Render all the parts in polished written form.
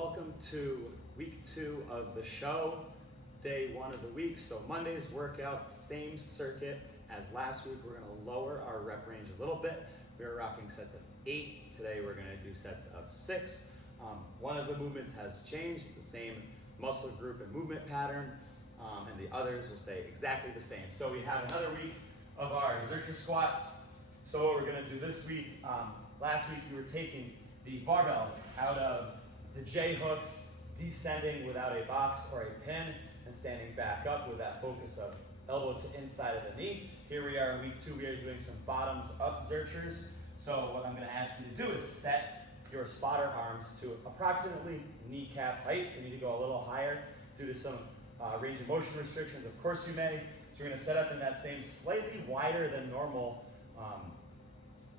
welcome to week 2 of the show, day 1 of the week. So Monday's workout, same circuit as last week. We're gonna lower our rep range a little bit. We were rocking sets of 8. Today we're gonna do sets of 6. One of the movements has changed, the same muscle group and movement pattern, and the others will stay exactly the same. So we have another week of our Zercher squats. So what we're gonna do this week, last week we were taking the barbells out of the J hooks, descending without a box or a pin, and standing back up with that focus of elbow to inside of the knee. Here we are in week 2, we are doing some bottoms up Zerchers. So what I'm gonna ask you to do is set your spotter arms to approximately kneecap height. If you need to go a little higher due to some range of motion restrictions, of course you may. So you're gonna set up in that same slightly wider than normal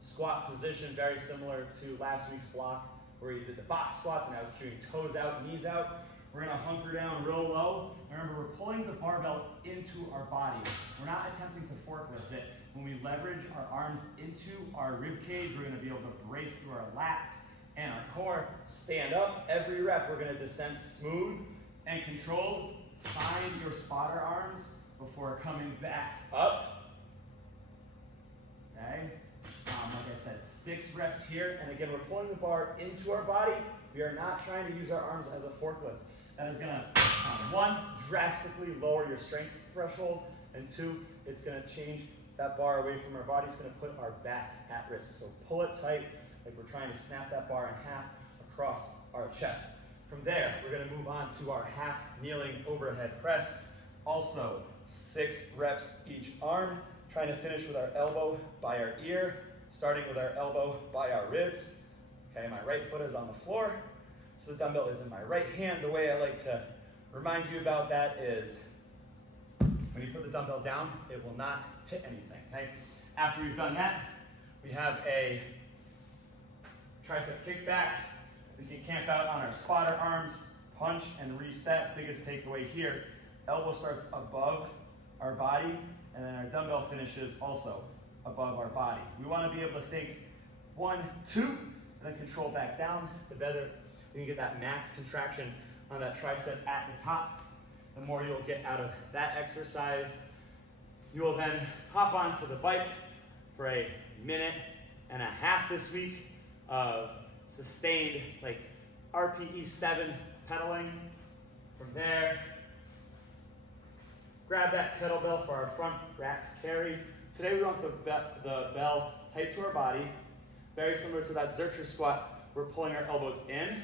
squat position, very similar to last week's block where you did the box squats and I was cueing toes out, knees out. We're gonna hunker down real low. Remember, we're pulling the barbell into our body. We're not attempting to forklift it. When we leverage our arms into our rib cage, we're gonna be able to brace through our lats and our core. Stand up. Every rep, we're gonna descend smooth and controlled. Find your spotter arms before coming back up. Okay? Like I said, 6 reps here, and again, we're pulling the bar into our body. We are not trying to use our arms as a forklift. That is gonna, 1, drastically lower your strength threshold, and 2, it's gonna change that bar away from our body. It's gonna put our back at risk. So pull it tight, like we're trying to snap that bar in half across our chest. From there, we're gonna move on to our half kneeling overhead press. Also, 6 reps each arm, trying to finish with our elbow by our ear, starting with our elbow by our ribs. Okay, my right foot is on the floor, so the dumbbell is in my right hand. The way I like to remind you about that is when you put the dumbbell down, it will not hit anything, okay? After we've done that, we have a tricep kickback. We can camp out on our spotter arms, punch and reset. Biggest takeaway here, elbow starts above our body, and then our dumbbell finishes also above our body. We want to be able to think 1, 2, and then control back down. The better we can get that max contraction on that tricep at the top, the more you'll get out of that exercise. You will then hop onto the bike for a 1.5 minutes this week of sustained like RPE 7 pedaling. From there, grab that kettlebell for our front rack carry. Today we want the bell tight to our body, very similar to that Zercher squat. We're pulling our elbows in and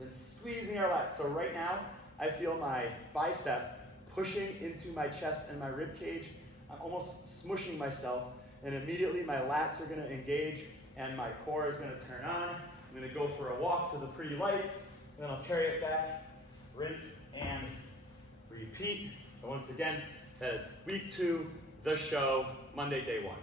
then squeezing our lats. So right now, I feel my bicep pushing into my chest and my rib cage. I'm almost smushing myself, and immediately my lats are gonna engage and my core is gonna turn on. I'm gonna go for a walk to the pretty lights, and then I'll carry it back, rinse, and repeat. So once again, that is week 2, the show, Monday, day 1.